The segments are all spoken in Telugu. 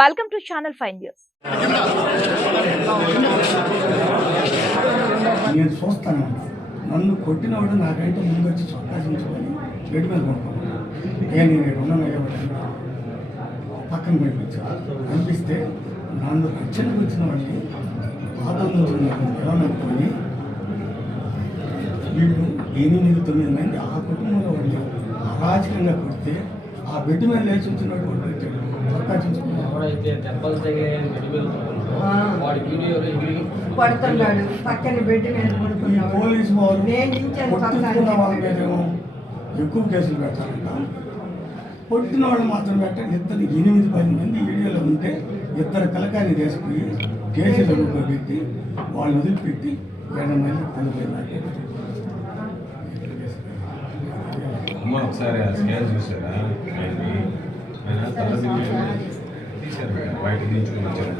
Welcome to channel five news నేను చూస్తాను. నన్ను కొట్టినవాడు నాకైతే ముందు వచ్చి చొక్కా చించుకొని బెడ్ మీద పడుకున్నాను నేను ఉన్నాను? పక్కన పక్కన పంపించా అనిపిస్తే నన్ను రక్షణకు వచ్చిన వాడిని పాపం నుంచి నిలవనుకొని వీళ్ళు ఎనిమిది తొమ్మిది మంది ఆ కుటుంబంలో వాళ్ళు అరాచకంగా కొడితే ఆ బెడ్ మీద లేచి ఉంచినటువంటి వాడు చొక్కా చించుకున్నాడు ఎవడైతే దెబ్బలు తగిలే వెలుగుతున్నాడో వాడి వీడియోలో పడుతున్నాడు. పక్కన బెడ్ మీద ఈ పడుకున్నాడు పోలీసు వాళ్ళు వాళ్ళ ఎక్కువ కేసులు పెట్టాలంట. కొట్టిన వాళ్ళు మాత్రం పెట్టండి. ఇద్దరు ఎనిమిది పది మంది వీడియోలో ఉంటే ఇద్దరు కలకాన్ని తీసుకుని కేసులు పెట్టి వాళ్ళని వదిలిపెట్టి ఏడు మంది అమ్మ ఒకసారి ఆ చూసారా? తల బయట నుంచి వచ్చారు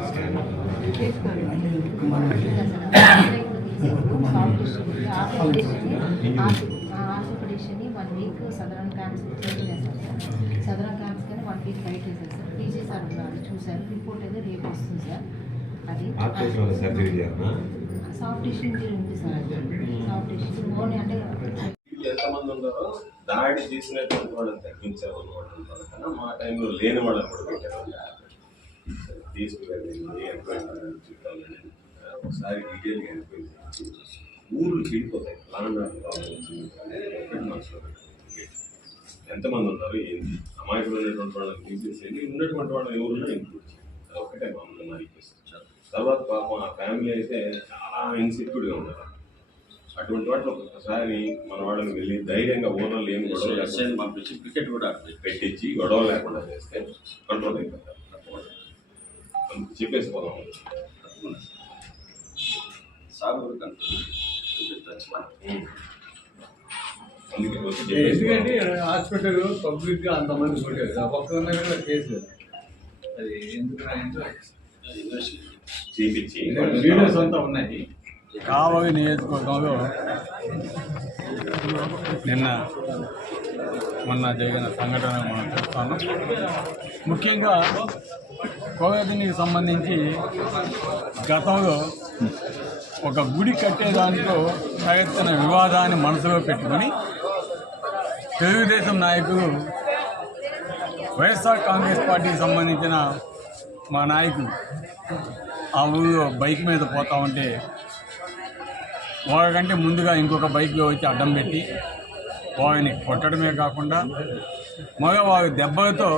one week southern camps southern camps కానీ వన్ వీక్ బయట వేసేసారు టీజీ సార్ ఉన్నారు చూశారు రిపోర్ట్ అయితే రేపు వస్తుంది సార్ అది సాఫ్ట్ టిష్యూ ఇంజరీ ఉంది సార్ సాఫ్ట్ టిష్యూ ఓన్లీ అంటే ఎంతమంది ఉన్నారో దాడి చేసినటువంటి వాళ్ళని తగ్గించే వాళ్ళు మా టైంలో లేని వాళ్ళని కూడా పెట్టారు. తీసుకువెళ్ళండి ఎంక్వైరీ చుట్టాలని ఒకసారి డీటెయిల్గా ఎంక్వైరీ ఊర్లు చెడిపోతాయి. లాండ్ ఒకటి మనసులో. ఎంతమంది ఉన్నారు ఏంటి? అమాయకమైనటువంటి వాళ్ళని తీసేసేయండి. ఉన్నటువంటి వాళ్ళని ఎవరున్నా ఇంక్లూడ్ చేయండి. ఒకటే నా రిక్వెస్ట్ తర్వాత పాపం ఆ ఫ్యామిలీ అయితే చాలా ఇన్సెక్యూర్గా ఉన్నారు. అటువంటి వాటిలో ఒక్కొక్కసారి మన వాళ్ళని వెళ్ళి ధైర్యంగా ఓనర్లు ఏం గొడవ పంపించి క్రికెట్ కూడా పెట్టించి గొడవ లేకుండా చేస్తే కంట్రోల్ అయిపోతారు. అందుకు చెప్పేసి పోదాం ఎందుకంటే హాస్పిటల్ పబ్లిక్గా అంతమంది కొట్టారు. ఆ ఒక్కరి కూడా కేసు లేదు. అది ఎందుకు చేపించి వీడియోస్ అంతా ఉన్నాయి. కావలి నియోజకవర్గంలో నిన్న మొన్న జరిగిన సంఘటన మనం చూస్తాను ముఖ్యంగా కోవేదనికి సంబంధించి గతంలో ఒక గుడి కట్టేదాంట్లో తలెత్తిన వివాదాన్ని మనసులో పెట్టుకొని తెలుగుదేశం నాయకులు వైఎస్ఆర్ కాంగ్రెస్ పార్టీకి సంబంధించిన మా నాయకులు ఆ ఊళ్ళో బైక్ మీద పోతా ఉంటే వాళ్ళకంటే ముందుగా ఇంకొక బైక్లో వచ్చి అడ్డం పెట్టి వాడిని కొట్టడమే కాకుండా మగవారు దెబ్బలతో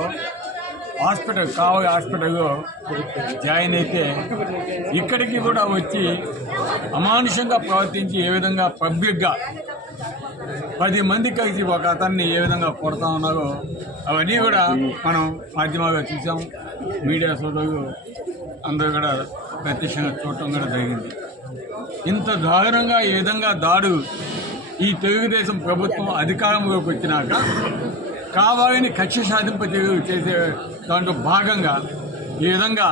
హాస్పిటల్ కావలి హాస్పిటల్లో జాయిన్ అయితే ఇక్కడికి కూడా వచ్చి అమానుషంగా ప్రవర్తించి ఏ విధంగా పబ్లిక్గా పది మంది కలిసి ఒక అతన్ని ఏ విధంగా కొడతా ఉన్నారో అవన్నీ కూడా మనం మాధ్యమాల్లో చూసాం. మీడియా సోదరులు అందరూ కూడా ప్రత్యక్షంగా చూడటం కూడా జరిగింది. ఇంత దారుణంగా ఈ విధంగా దాడు ఈ తెలుగుదేశం ప్రభుత్వం అధికారంలోకి వచ్చినాక కావాలని కక్ష సాధింపు చేసే దాంట్లో భాగంగా ఈ విధంగా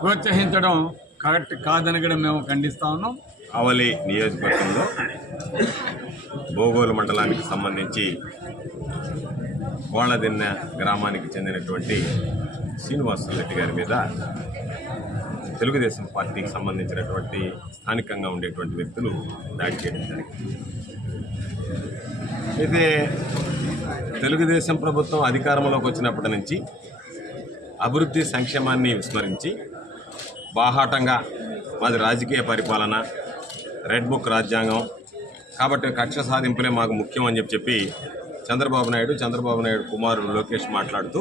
ప్రోత్సహించడం కరెక్ట్ కాదని కూడా మేము ఖండిస్తా ఉన్నాం. అవలి నియోజకవర్గంలో భూగోళ మండలానికి సంబంధించి కోళ్ళదిన్న గ్రామానికి చెందినటువంటి శ్రీనివాసరెడ్డి గారి మీద తెలుగుదేశం పార్టీకి సంబంధించినటువంటి స్థానికంగా ఉండేటువంటి వ్యక్తులు దాడి చేయడం జరిగింది. అయితే తెలుగుదేశం ప్రభుత్వం అధికారంలోకి వచ్చినప్పటి నుంచి అభివృద్ధి సంక్షేమాన్ని విస్మరించి బాహాటంగా మాది రాజకీయ పరిపాలన రెడ్ బుక్ రాజ్యాంగం. కాబట్టి కక్ష సాధింపులే మాకు ముఖ్యం అని చెప్పి చెప్పి చంద్రబాబు నాయుడు చంద్రబాబు నాయుడు కుమారుడు లోకేష్ మాట్లాడుతూ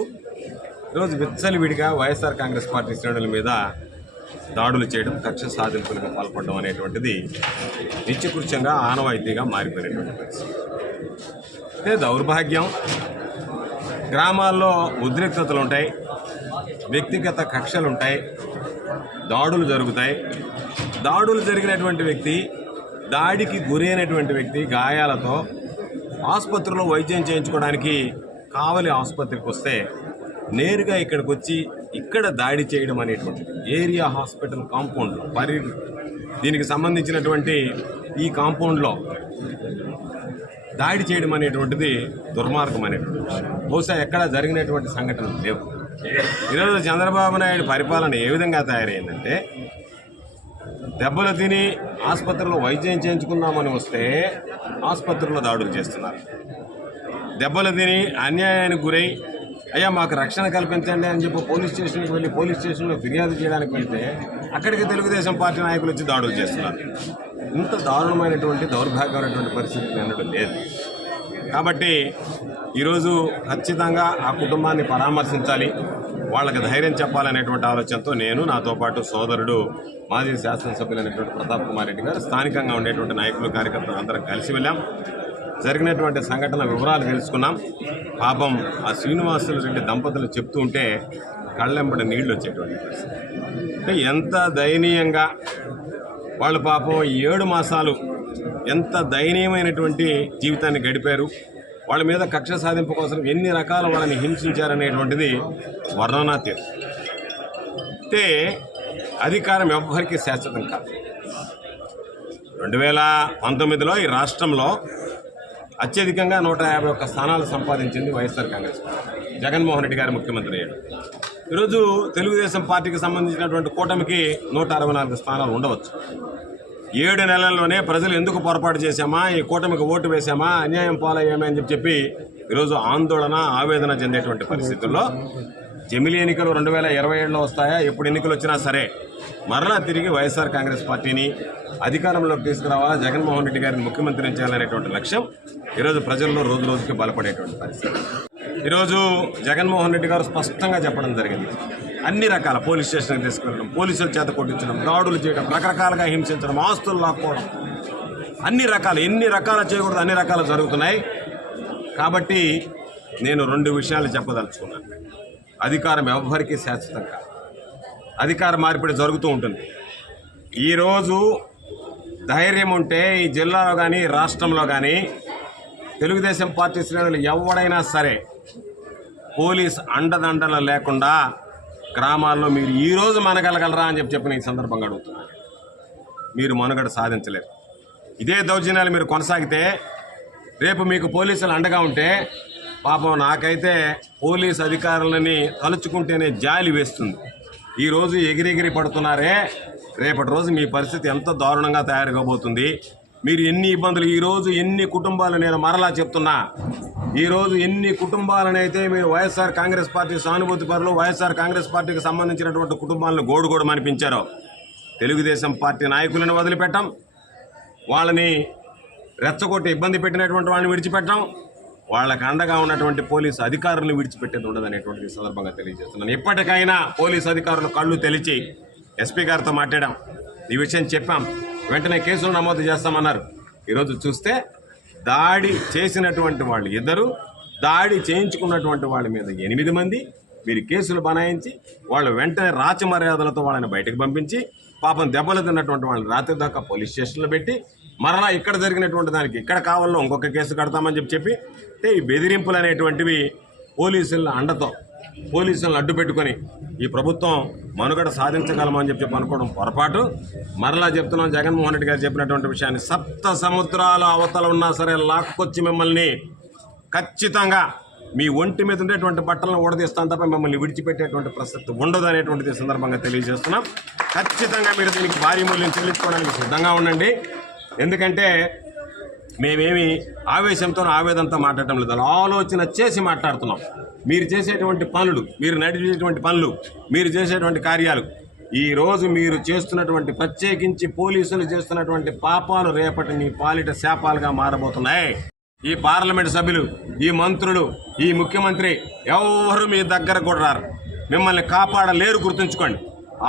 ఈరోజు విచ్చలవిడిగా వైఎస్ఆర్ కాంగ్రెస్ పార్టీ శ్రేణుల మీద దాడులు చేయడం కక్ష సాధింపులకు పాల్పడడం అనేటువంటిది నిత్యకృత్యంగా ఆనవాయితీగా మారిపోయినటువంటి పరిస్థితి. దౌర్భాగ్యం. గ్రామాల్లో ఉద్రిక్తతలు ఉంటాయి. వ్యక్తిగత కక్షలు ఉంటాయి దాడులు జరుగుతాయి. దాడులు జరిగినటువంటి వ్యక్తి దాడికి గురైనటువంటి వ్యక్తి గాయాలతో ఆసుపత్రిలో వైద్యం చేయించుకోవడానికి కావలి ఆసుపత్రికి వస్తే నేరుగా ఇక్కడికి వచ్చి ఇక్కడ దాడి చేయడం అనేటువంటిది. ఏరియా హాస్పిటల్ కాంపౌండ్లో పరి దీనికి సంబంధించినటువంటి ఈ కాంపౌండ్లో దాడి చేయడం అనేటువంటిది దుర్మార్గం అనేటువంటి విషయం. బహుశా ఎక్కడ జరిగినటువంటి సంఘటనలు లేవు. ఈరోజు చంద్రబాబు నాయుడు పరిపాలన ఏ విధంగా తయారైందంటే దెబ్బలు తిని ఆసుపత్రిలో వైద్యం చేయించుకుందామని వస్తే ఆసుపత్రిలో దాడులు చేస్తున్నారు. దెబ్బలు తిని అన్యాయానికి గురై అయ్యా మాకు రక్షణ కల్పించండి అని చెప్పి పోలీస్ స్టేషన్కి వెళ్ళి పోలీస్ స్టేషన్లో ఫిర్యాదు చేయడానికి వెళ్తే అక్కడికి తెలుగుదేశం పార్టీ నాయకులు వచ్చి దాడులు చేస్తున్నారు. ఇంత దారుణమైనటువంటి దౌర్భాగ్యమైనటువంటి పరిస్థితి నిన్నటి లేదు. కాబట్టి ఈరోజు ఖచ్చితంగా ఆ కుటుంబాన్ని పరామర్శించాలి వాళ్ళకి ధైర్యం చెప్పాలనేటువంటి ఆలోచనతో నేను నాతో పాటు సోదరుడు మాజీ శాసనసభ్యులైనటువంటి ప్రతాప్ కుమార్ రెడ్డి గారు స్థానికంగా ఉండేటువంటి నాయకులు కార్యకర్తలు అందరం కలిసి వెళ్ళాం. జరిగినటువంటి సంఘటన వివరాలు తెలుసుకున్నాం. పాపం ఆ శ్రీనివాసులు రెడ్డి దంపతులు చెప్తూ ఉంటే కళ్ళెంబడి నీళ్ళు వచ్చేటువంటి అంటే ఎంత దయనీయంగా వాళ్ళు పాపం ఈ ఏడు మాసాలు ఎంత దయనీయమైనటువంటి జీవితాన్ని గడిపారు. వాళ్ళ మీద కక్ష సాధింపు కోసం ఎన్ని రకాల వాళ్ళని హింసించారనేటువంటిది వర్ణనాతీతం. అయితే అధికారం ఎవ్వరికీ శాశ్వతం కాదు. రెండు వేల పంతొమ్మిదిలో ఈ రాష్ట్రంలో అత్యధికంగా నూట యాభై ఒక్క స్థానాలు సంపాదించింది వైఎస్ఆర్ కాంగ్రెస్ జగన్మోహన్ రెడ్డి గారు ముఖ్యమంత్రి అయ్యాడు ఈరోజు తెలుగుదేశం పార్టీకి సంబంధించినటువంటి కూటమికి నూట అరవై నాలుగు స్థానాలు ఉండవచ్చు. ఏడు నెలల్లోనే ప్రజలు ఎందుకు పొరపాటు చేశామా? ఈ కూటమికి ఓటు వేశామా? అన్యాయం పాలయ్యామే అని చెప్పి చెప్పి ఈరోజు ఆందోళన ఆవేదన చెందేటువంటి పరిస్థితుల్లో జమిలి ఎన్నికలు రెండు వేల ఇరవై ఏడులో వస్తాయా? ఎప్పుడు ఎన్నికలు వచ్చినా సరే మరలా తిరిగి వైఎస్ఆర్ కాంగ్రెస్ పార్టీని అధికారంలోకి తీసుకురావాలా? జగన్మోహన్ రెడ్డి గారిని ముఖ్యమంత్రిని చేయాలనేటువంటి లక్ష్యం ఈరోజు ప్రజల్లో రోజు రోజుకి బలపడేటువంటి పరిస్థితి. ఈరోజు జగన్మోహన్ రెడ్డి గారు స్పష్టంగా చెప్పడం జరిగింది. అన్ని రకాల పోలీస్ స్టేషన్కి తీసుకెళ్ళడం పోలీసుల చేత కొట్టించడం దాడులు చేయడం రకరకాలుగా హింసించడం ఆస్తులు లాక్కోవడం. అన్ని రకాలు ఎన్ని రకాలు చేయకూడదు అన్ని రకాలు జరుగుతున్నాయి. కాబట్టి నేను రెండు విషయాలు చెప్పదలుచుకున్నాను. అధికారం ఎవ్వరికీ శాశ్వతం కాదు. అధికార మార్పిడి జరుగుతూ ఉంటుంది. ఈరోజు ధైర్యం ఉంటే ఈ జిల్లాలో కానీ రాష్ట్రంలో కానీ తెలుగుదేశం పార్టీ శ్రేణులు ఎవడైనా సరే పోలీస్ అండదండలు లేకుండా గ్రామాల్లో మీరు ఈరోజు మనగలగలరా అని చెప్పి చెప్పిన ఈ సందర్భంగా అడుగుతున్నాను మీరు మనుగడ సాధించలేరు. ఇదే దౌర్జన్యాలు మీరు కొనసాగితే రేపు మీకు పోలీసులు అండగా ఉంటే పాపం నాకైతే పోలీస్ అధికారులని తలుచుకుంటేనే జాలి వేస్తుంది. ఈరోజు ఎగిరెగిరి పడుతున్నారే రేపటి రోజు మీ పరిస్థితి ఎంత దారుణంగా తయారు కాబోతుంది మీరు ఎన్ని ఇబ్బందులు ఈరోజు ఎన్ని కుటుంబాలు నేను మరలా చెప్తున్నా. ఈరోజు ఎన్ని కుటుంబాలనైతే మీరు వైఎస్ఆర్ కాంగ్రెస్ పార్టీ సానుభూతి పరులు వైఎస్ఆర్ కాంగ్రెస్ పార్టీకి సంబంధించినటువంటి కుటుంబాలను గోడుగోడు అనిపించారో తెలుగుదేశం పార్టీ నాయకులను వదిలిపెట్టాం. వాళ్ళని రెచ్చగొట్టి ఇబ్బంది పెట్టినటువంటి వాళ్ళని విడిచిపెట్టాం. వాళ్ళకి అండగా ఉన్నటువంటి పోలీసు అధికారులను విడిచిపెట్టేది ఉండదనేటువంటిది సందర్భంగా తెలియజేస్తున్నాను. ఇప్పటికైనా పోలీసు అధికారులు కళ్ళు తెలిచి ఎస్పీ గారితో మాట్లాడాం. ఈ విషయం చెప్పాం. వెంటనే కేసులు నమోదు చేస్తామన్నారు. ఈరోజు చూస్తే దాడి చేసినటువంటి వాళ్ళు ఇద్దరు దాడి చేయించుకున్నటువంటి వాళ్ళ మీద ఎనిమిది మంది మీరు కేసులు బనాయించి వాళ్ళు వెంటనే రాచ మర్యాదలతో వాళ్ళని బయటకు పంపించి పాపం దెబ్బలు తిన్నటువంటి వాళ్ళని రాత్రి దాకా పోలీస్ స్టేషన్లో పెట్టి మరలా ఇక్కడ జరిగినటువంటి దానికి ఇక్కడ కావాలో ఇంకొక కేసు కడతామని చెప్పి చెప్పి అంటే ఈ బెదిరింపులు అనేటువంటివి పోలీసుల అండతో పోలీసులను అడ్డు పెట్టుకొని ఈ ప్రభుత్వం మనుగడ సాధించగలమని చెప్పి చెప్పి అనుకోవడం పొరపాటు. మరలా చెప్తున్నాం జగన్మోహన్ రెడ్డి గారు చెప్పినటువంటి విషయాన్ని. సప్త సముద్రాల అవతల ఉన్నా సరే లాక్కొచ్చి మిమ్మల్ని ఖచ్చితంగా మీ ఒంటి మీద ఉండేటువంటి బట్టలను ఓడదీస్తాను తప్ప మిమ్మల్ని విడిచిపెట్టేటువంటి ప్రసక్తి ఉండదు అనేటువంటిది సందర్భంగా తెలియజేస్తున్నాం. ఖచ్చితంగా మీరు దీనికి భారీ మూల్యం చెల్లించుకోవడానికి సిద్ధంగా ఉండండి. ఎందుకంటే మేమేమి ఆవేశంతో ఆవేదంతో మాట్లాడటం లేదు. ఆలోచన చేసి మాట్లాడుతున్నాం. మీరు చేసేటువంటి పనులు మీరు నడిచేటువంటి పనులు మీరు చేసేటువంటి కార్యాలు ఈరోజు మీరు చేస్తున్నటువంటి ప్రత్యేకించి పోలీసులు చేస్తున్నటువంటి పాపాలు రేపటి మీ పాలిట శాపాలుగా మారబోతున్నాయి. ఈ పార్లమెంట్ సభ్యులు ఈ మంత్రులు ఈ ముఖ్యమంత్రి ఎవరు మీ దగ్గర కూడా రారు. మిమ్మల్ని కాపాడలేరు గుర్తుంచుకోండి.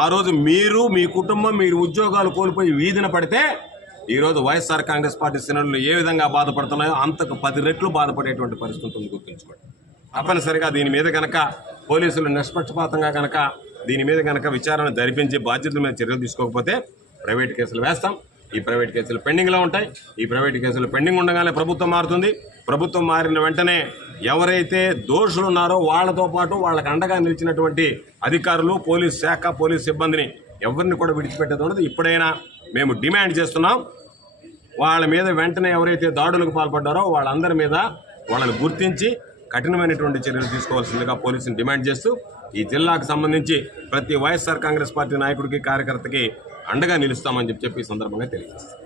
ఆ రోజు మీరు మీ కుటుంబం మీరు ఉద్యోగాలు కోల్పోయి వీధిన పడితే ఈరోజు వైఎస్ఆర్ కాంగ్రెస్ పార్టీ శ్రేణులు ఏ విధంగా బాధపడుతున్నాయో అంతకు పది రెట్లు బాధపడేటువంటి పరిస్థితి ఉంటుంది గుర్తుంచుకోండి. తప్పనిసరిగా దీని మీద కనుక పోలీసులు నిష్పక్షపాతంగా కనుక దీని మీద కనుక విచారణ జరిపించి బాధ్యతల మీద చర్యలు తీసుకోకపోతే ప్రైవేట్ కేసులు వేస్తాం. ఈ ప్రైవేట్ కేసులు పెండింగ్లో ఉంటాయి. ఈ ప్రైవేట్ కేసులు పెండింగ్ ఉండగానే ప్రభుత్వం మారుతుంది. ప్రభుత్వం మారిన వెంటనే ఎవరైతే దోషులు ఉన్నారో వాళ్ళతో పాటు వాళ్ళకు అండగా నిలిచినటువంటి అధికారులు పోలీస్ శాఖ పోలీస్ సిబ్బందిని ఎవరిని కూడా విడిచిపెట్టేది ఉండదు. ఇప్పుడైనా మేము డిమాండ్ చేస్తున్నాం. వాళ్ళ మీద వెంటనే ఎవరైతే దాడులకు పాల్పడ్డారో వాళ్ళందరి మీద వాళ్ళని గుర్తించి కఠినమైనటువంటి చర్యలు తీసుకోవాల్సిందిగా పోలీసులు డిమాండ్ చేస్తూ ఈ జిల్లాకు సంబంధించి ప్రతి వైఎస్ఆర్ కాంగ్రెస్ పార్టీ నాయకుడికి కార్యకర్తకి అండగా నిలుస్తామని చెప్పి చెప్పి సందర్భంగా తెలియజేస్తారు